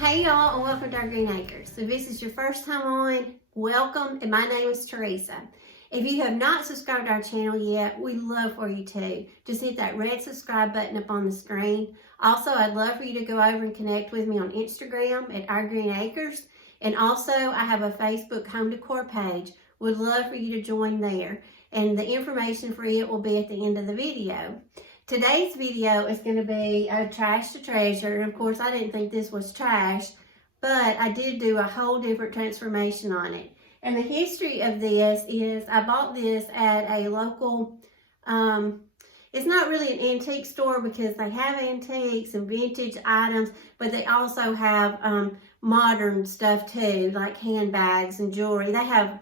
Hey y'all, and welcome to our Greene Acres. So if this is your first time on, welcome, and my name is Teresa. If you have not subscribed to our channel yet, we'd love for you to. Just hit that red subscribe button up on the screen. Also, I'd love for you to go over and connect with me on Instagram at Our Greene Acres. And also, I have a Facebook home decor page. Would love for you to join there. And the information for it will be at the end of the video. Today's video is going to be a trash to treasure. And of course, I didn't think this was trash, but I did do a whole different transformation on it. And the history of this is I bought this at a local, it's not really an antique store because they have antiques and vintage items, but they also have modern stuff too, like handbags and jewelry. They have,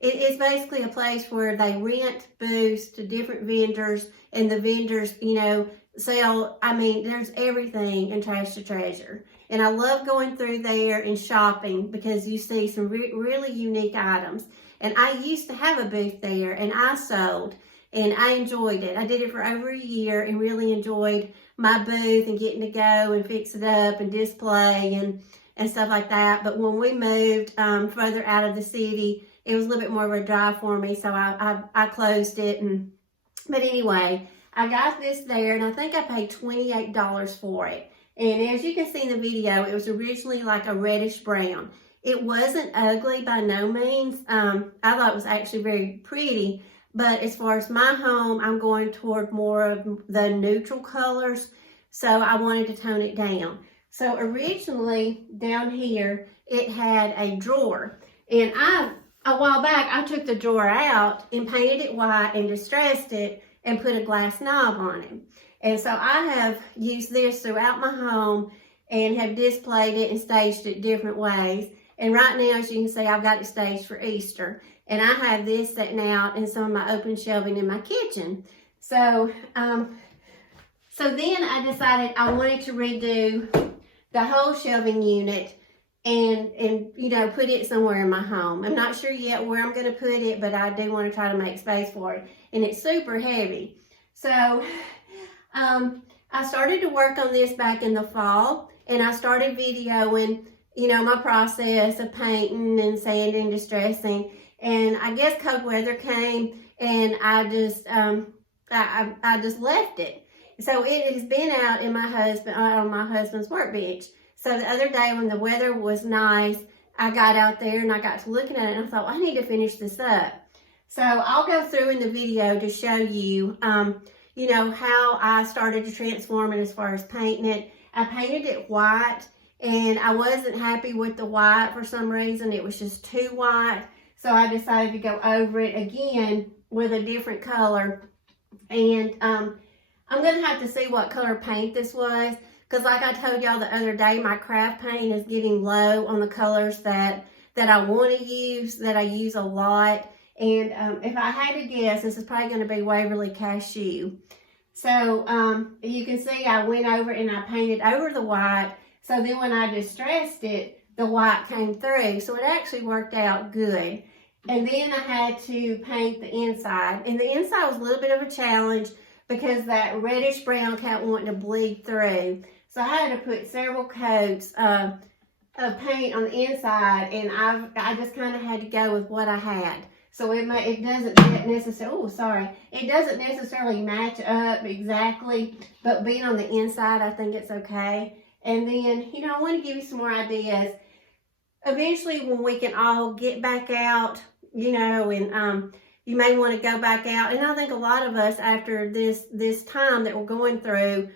it's basically a place where they rent booths to different vendors, and the vendors, you know, sell, I mean, there's everything in Trash to Treasure. And I love going through there and shopping because you see some really unique items. And I used to have a booth there, and I sold, and I enjoyed it. I did it for over a year and really enjoyed my booth and getting to go and fix it up and display and stuff like that. But when we moved further out of the city, it was a little bit more of a drive for me, so I closed it. But anyway, I got this there, and I think I paid $28 for it. And as you can see in the video, it was originally like a reddish brown. It wasn't ugly by no means. I thought it was actually very pretty. But as far as my home, I'm going toward more of the neutral colors. So I wanted to tone it down. So originally down here, it had a drawer. And a while back, I took the drawer out and painted it white and distressed it and put a glass knob on it. And so I have used this throughout my home and have displayed it and staged it different ways. And right now, as you can see, I've got it staged for Easter. And I have this sitting out in some of my open shelving in my kitchen. So, so then I decided I wanted to redo the whole shelving unit and you know, put it somewhere in my home. I'm not sure yet where I'm going to put it, but I do want to try to make space for it. And it's super heavy. So I started to work on this back in the fall, and I started videoing, you know, my process of painting and sanding and distressing. And I guess cold weather came, and I just I just left it. So it has been out in my on my husband's workbench. So the other day when the weather was nice, I got out there and I got to looking at it, and I thought, I need to finish this up. So I'll go through in the video to show you, you know, how I started to transform it as far as painting it. I painted it white, and I wasn't happy with the white for some reason. It was just too white. So I decided to go over it again with a different color. And I'm going to have to see what color paint this was. Because like I told y'all the other day, my craft paint is getting low on the colors that I want to use, that I use a lot. And if I had to guess, this is probably going to be Waverly cashew. So you can see I went over and I painted over the white. So then when I distressed it, the white came through. So it actually worked out good. And then I had to paint the inside. And the inside was a little bit of a challenge because that reddish brown kept wanting to bleed through. So I had to put several coats of paint on the inside, and I just kind of had to go with what I had. So it doesn't necessarily, it doesn't necessarily match up exactly, but being on the inside, I think it's okay. And then, you know, I want to give you some more ideas. Eventually, when we can all get back out, you know, and you may want to go back out. And I think a lot of us, after this time that we're going through,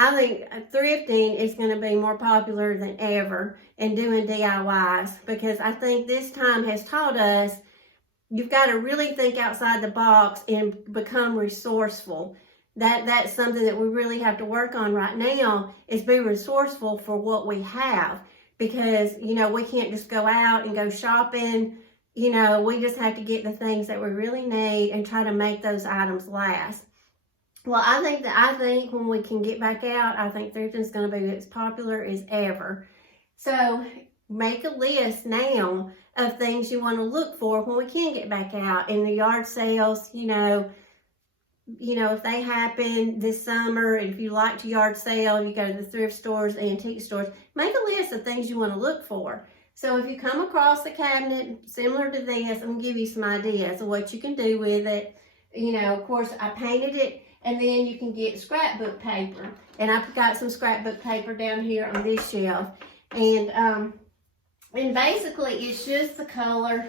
I think thrifting is going to be more popular than ever, and doing DIYs, because I think this time has taught us you've got to really think outside the box and become resourceful. That's something that we really have to work on right now, is be resourceful for what we have, because, you know, we can't just go out and go shopping. You know, we just have to get the things that we really need and try to make those items last. Well, I think when we can get back out, I think thrifting is going to be as popular as ever. So make a list now of things you want to look for when we can get back out. In the yard sales, you know, you know, if they happen this summer, if you like to yard sale, you go to the thrift stores, antique stores, make a list of things you want to look for. So if you come across a cabinet similar to this, I'm going to give you some ideas of what you can do with it. You know, of course, I painted it, and then you can get scrapbook paper. And I got some scrapbook paper down here on this shelf. And basically, it's just the color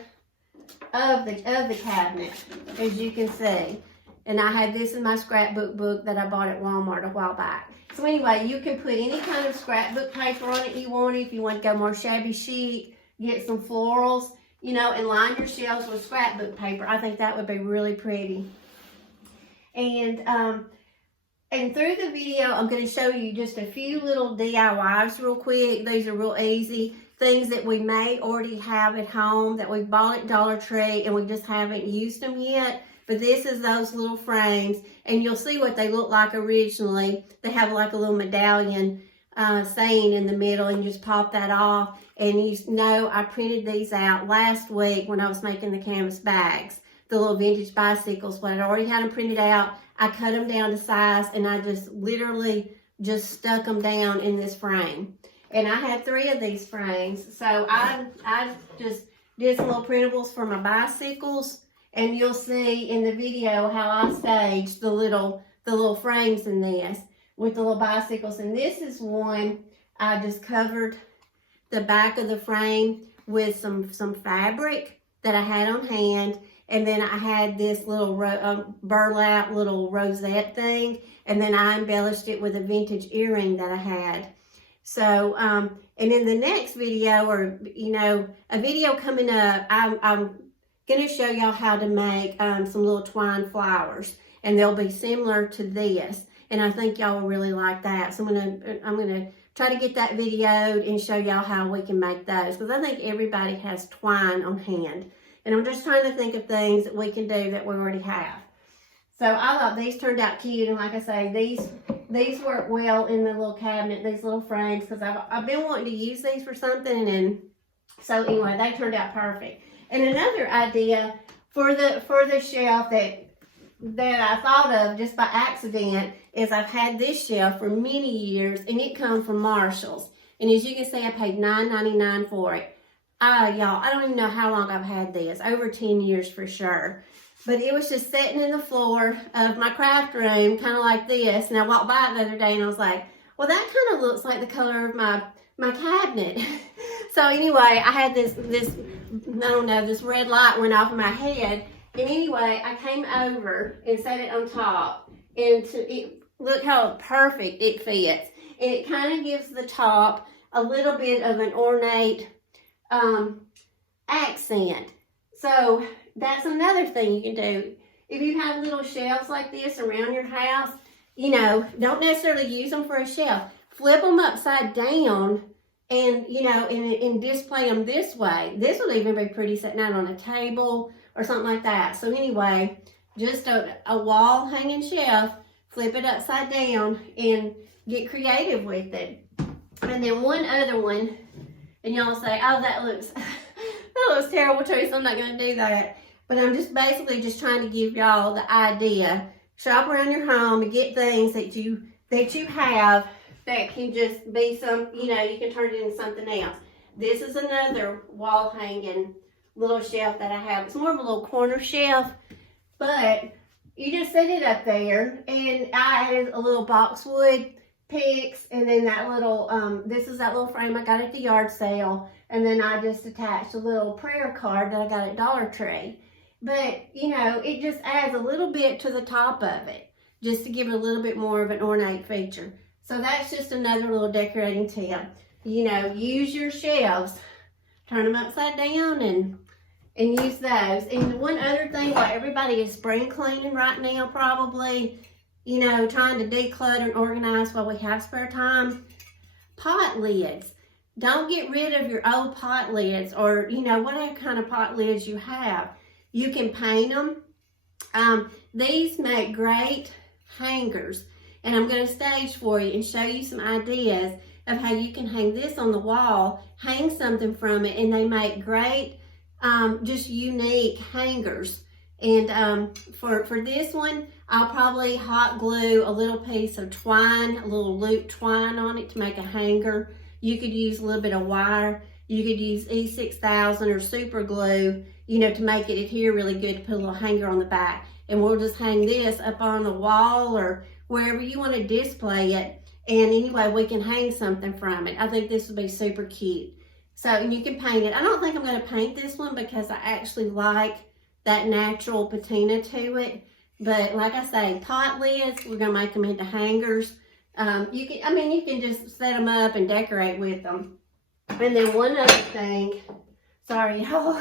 of the cabinet, as you can see. And I had this in my scrapbook book that I bought at Walmart a while back. So anyway, you can put any kind of scrapbook paper on it you want. If you want to go more shabby chic, get some florals, you know, and line your shelves with scrapbook paper. I think that would be really pretty. And through the video, I'm going to show you just a few little DIYs real quick. These are real easy things that we may already have at home that we bought at Dollar Tree and we just haven't used them yet. But this is those little frames, and you'll see what they look like originally. They have like a little medallion saying in the middle, and you just pop that off. And you know, I printed these out last week when I was making the canvas bags, the little vintage bicycles. When I already had them printed out, I cut them down to size, and I just literally just stuck them down in this frame. And I had 3 of these frames, so I just did some little printables for my bicycles. And you'll see in the video how I staged the little frames in this with the little bicycles. And this is one I just covered the back of the frame with some fabric that I had on hand. And then I had this little burlap little rosette thing. And then I embellished it with a vintage earring that I had. So, and in the next video, or, you know, a video coming up, I'm going to show y'all how to make some little twine flowers, and they'll be similar to this, and I think y'all will really like that. So I'm gonna try to get that videoed and show y'all how we can make those, because I think everybody has twine on hand, and I'm just trying to think of things that we can do that we already have. So I thought these turned out cute, and like I say, these work well in the little cabinet, these little frames, because I've been wanting to use these for something, and so anyway, they turned out perfect. And another idea for the shelf that I thought of just by accident is I've had this shelf for many years, and it comes from Marshall's. And as you can see, I paid $9.99 for it. Y'all, I don't even know how long I've had this, over 10 years for sure. But it was just sitting in the floor of my craft room, kind of like this. And I walked by it the other day, and I was like, well, that kind of looks like the color of my cabinet. So anyway, I had this I don't know, this red light went off in my head. And anyway, I came over and set it on top. And look how perfect it fits. And it kind of gives the top a little bit of an ornate accent. So that's another thing you can do. If you have little shelves like this around your house, you know, don't necessarily use them for a shelf. Flip them upside down and, you know, and display them this way. This would even be pretty sitting out on a table or something like that. So anyway, just a wall hanging shelf, flip it upside down and get creative with it. And then one other one, and y'all say, oh, that looks terrible, Teresa, I'm not going to do that. But I'm just basically just trying to give y'all the idea. Shop around your home and get things that you have that can just be some, you know, you can turn it into something else. This is another wall hanging little shelf that I have. It's more of a little corner shelf, but you just set it up there. And I added a little boxwood picks, and then that little, this is that little frame I got at the yard sale. And then I just attached a little prayer card that I got at Dollar Tree. But, you know, it just adds a little bit to the top of it, just to give it a little bit more of an ornate feature. So that's just another little decorating tip. You know, use your shelves, turn them upside down and use those. And one other thing, while everybody is spring cleaning right now probably, you know, trying to declutter and organize while we have spare time, pot lids. Don't get rid of your old pot lids, or, you know, whatever kind of pot lids you have. You can paint them. These make great hangers. And I'm going to stage for you and show you some ideas of how you can hang this on the wall, hang something from it, and they make great, just unique hangers. And for this one, I'll probably hot glue a little piece of twine, a little loop twine on it to make a hanger. You could use a little bit of wire. You could use E6000 or super glue, you know, to make it adhere really good, to put a little hanger on the back. And we'll just hang this up on the wall or wherever you want to display it. And anyway, we can hang something from it. I think this would be super cute. So, and you can paint it. I don't think I'm going to paint this one because I actually like that natural patina to it. But like I say, pot lids, we're going to make them into hangers. You can just set them up and decorate with them. And then one other thing, sorry y'all.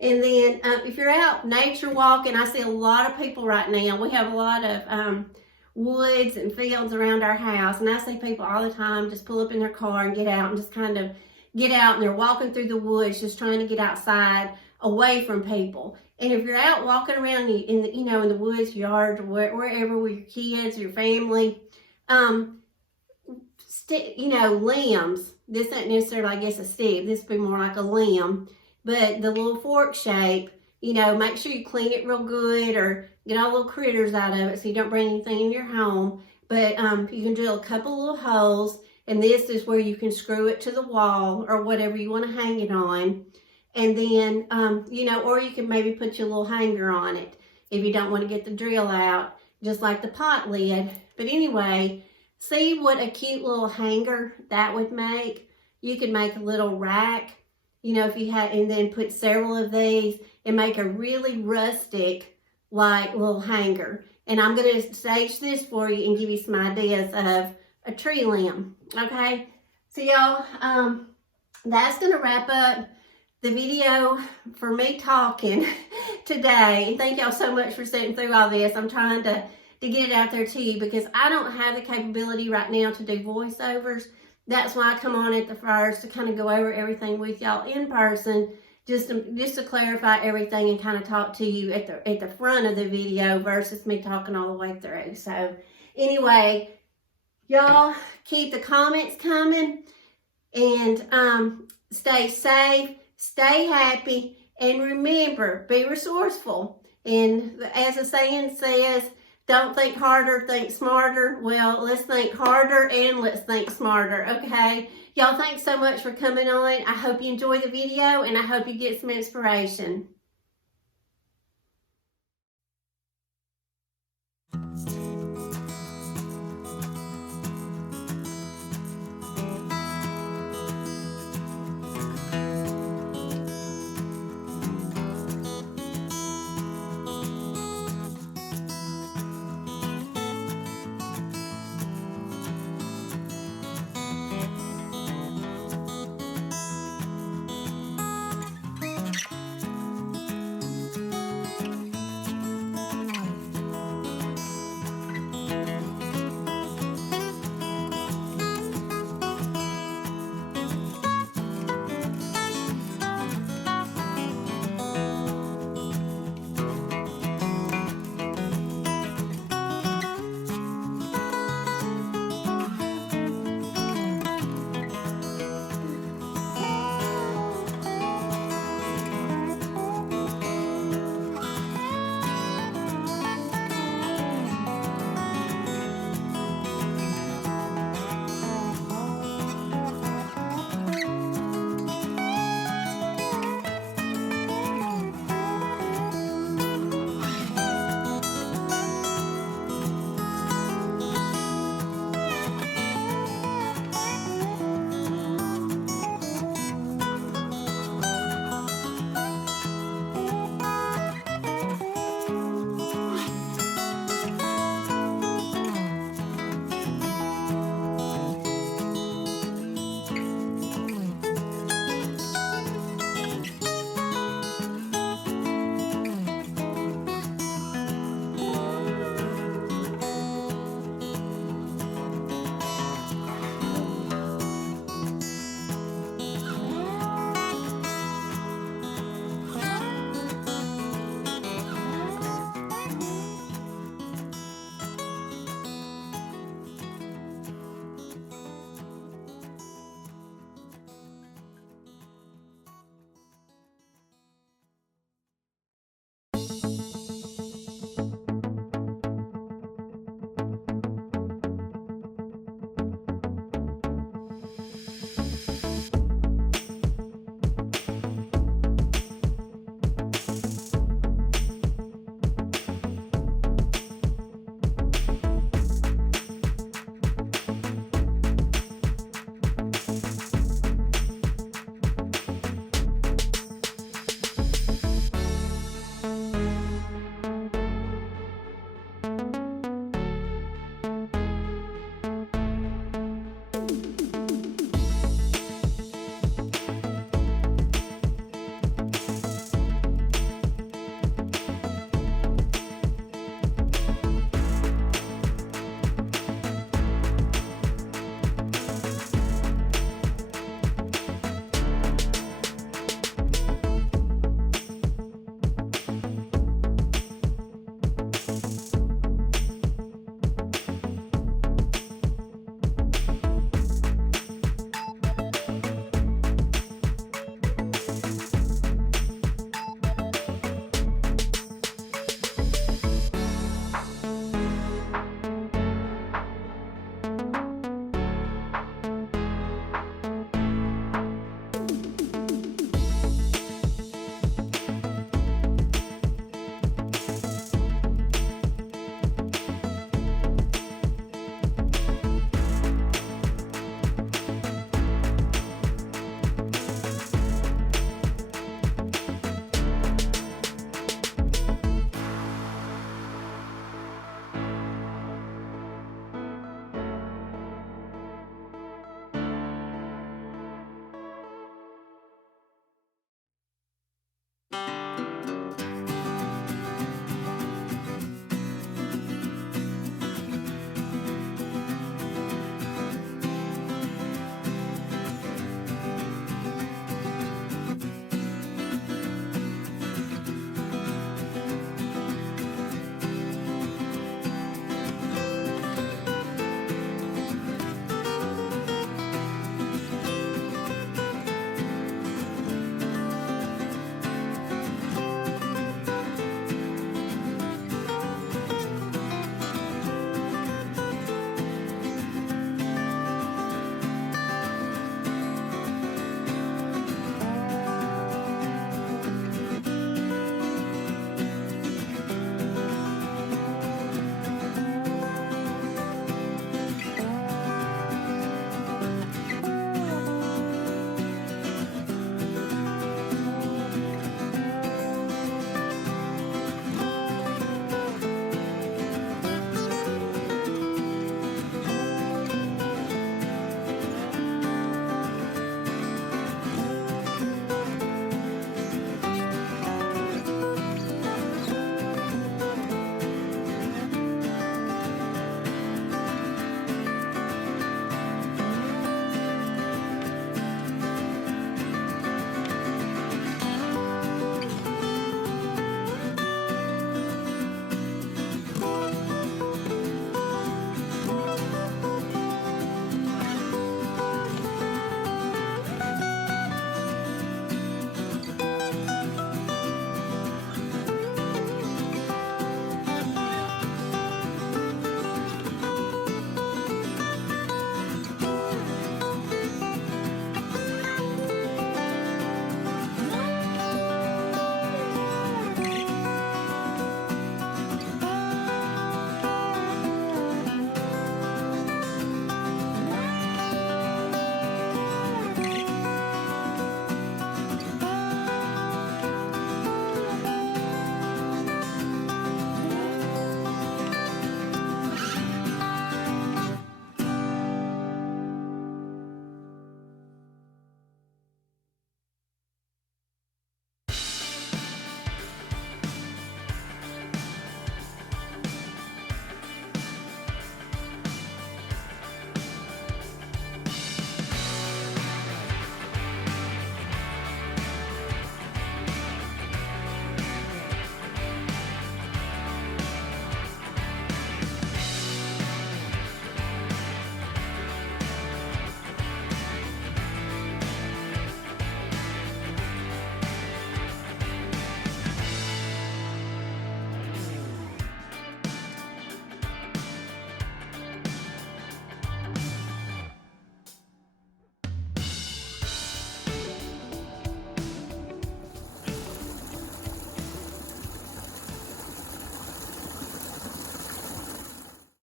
And then if you're out nature walking, I see a lot of people right now. We have a lot of woods and fields around our house. And I see people all the time just pull up in their car and get out and just kind of get out, and they're walking through the woods just trying to get outside away from people. And if you're out walking around in the woods, yard, or wherever with your kids, your family, limbs. This isn't necessarily, I guess, a stick. This would be more like a limb. But the little fork shape, make sure you clean it real good or get all the little critters out of it so you don't bring anything in your home. But you can drill a couple little holes, and this is where you can screw it to the wall or whatever you want to hang it on. And then, or you can maybe put your little hanger on it if you don't want to get the drill out, just like the pot lid. But anyway, see what a cute little hanger that would make. You could make a little rack, if you had, and then put several of these and make a really rustic, like, little hanger. And I'm going to stage this for you and give you some ideas of a tree limb, okay? So y'all, that's going to wrap up the video for me talking today. And thank y'all so much for sitting through all this. I'm trying to get it out there to you because I don't have the capability right now to do voiceovers. That's why I come on at the first to kind of go over everything with y'all in person, just to clarify everything and kind of talk to you at the front of the video versus me talking all the way through. So anyway, y'all keep the comments coming and stay safe, stay happy, and remember, be resourceful. And as the saying says, don't think harder, think smarter. Well, let's think harder and let's think smarter, okay? Y'all, thanks so much for coming on. I hope you enjoy the video and I hope you get some inspiration.